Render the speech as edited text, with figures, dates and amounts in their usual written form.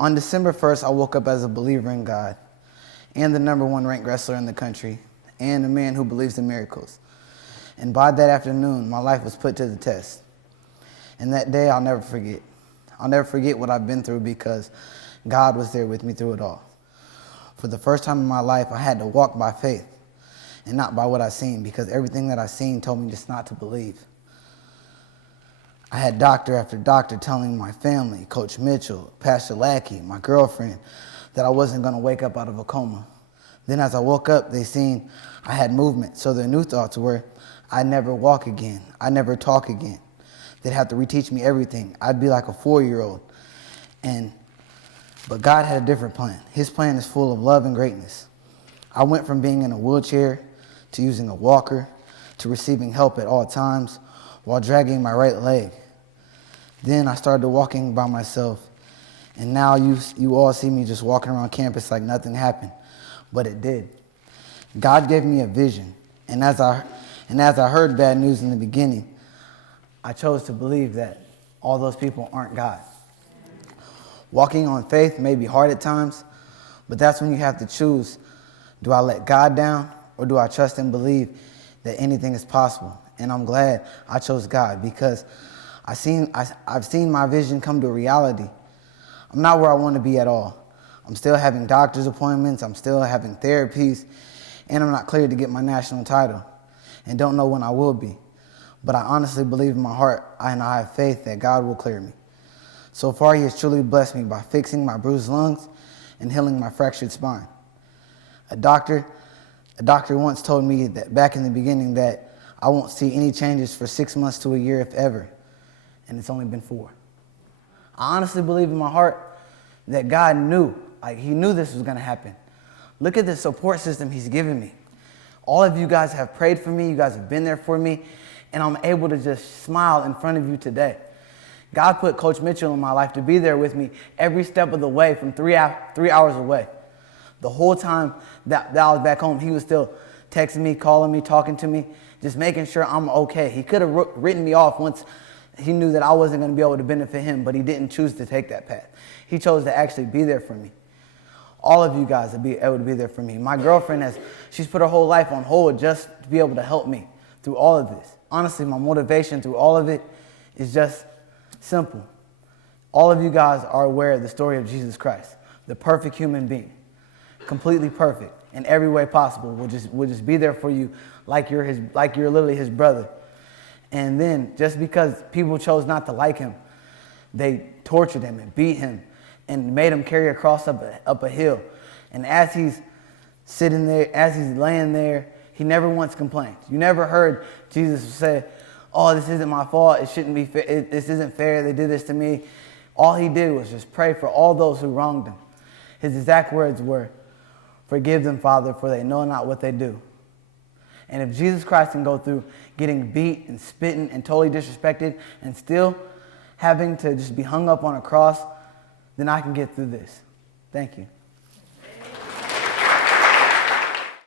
On December 1st, I woke up as a believer in God and the #1 ranked wrestler in the country and a man who believes in miracles. And by that afternoon, my life was put to the test. And that day, I'll never forget. I'll never forget what I've been through because God was there with me through it all. For the first time in my life, I had to walk by faith and not by what I seen, because everything that I seen told me just not to believe. I had doctor after doctor telling my family, Coach Mitchell, Pastor Lackey, my girlfriend, that I wasn't going to wake up out of a coma. Then as I woke up, they seen I had movement, so their new thoughts were, I'd never walk again, I'd never talk again. They'd have to reteach me everything. I'd be like a 4-year-old. But God had a different plan. His plan is full of love and greatness. I went from being in a wheelchair to using a walker to receiving help at all times while dragging my right leg. Then I started walking by myself, and now you all see me just walking around campus like nothing happened, but it did. God gave me a vision, and as I heard bad news in the beginning, I chose to believe that all those people aren't God. Walking on faith may be hard at times, but that's when you have to choose, do I let God down or do I trust and believe that anything is possible? And I'm glad I chose God, because I've seen my vision come to reality. I'm not where I want to be at all. I'm still having doctor's appointments, I'm still having therapies, and I'm not cleared to get my national title and don't know when I will be. But I honestly believe in my heart and I have faith that God will clear me. So far, he has truly blessed me by fixing my bruised lungs and healing my fractured spine. A doctor once told me that back in the beginning that I won't see any changes for 6 months to a year, if ever, and it's only been 4. I honestly believe in my heart that God knew, he knew this was going to happen. Look at the support system he's given me. All of you guys have prayed for me, you guys have been there for me, and I'm able to just smile in front of you today. God put Coach Mitchell in my life to be there with me every step of the way from 3 hours away. The whole time that I was back home, he was still texting me, calling me, talking to me, just making sure I'm okay. He could have written me off once he knew that I wasn't going to be able to benefit him, but he didn't choose to take that path. He chose to actually be there for me. All of you guys will be able to be there for me. My girlfriend she's put her whole life on hold just to be able to help me through all of this. Honestly, my motivation through all of it is just simple. All of you guys are aware of the story of Jesus Christ, the perfect human being, completely perfect in every way possible. Will just be there for you like you're literally his brother. And then just because people chose not to like him, they tortured him and beat him and made him carry a cross up a hill. And as he's sitting there, as he's laying there, he never once complained. You never heard Jesus say, oh, this isn't my fault, it shouldn't be fair, this isn't fair, they did this to me. All he did was just pray for all those who wronged him. His exact words were, forgive them, Father, for they know not what they do. And if Jesus Christ can go through getting beat and spitting and totally disrespected and still having to just be hung up on a cross, then I can get through this. Thank you.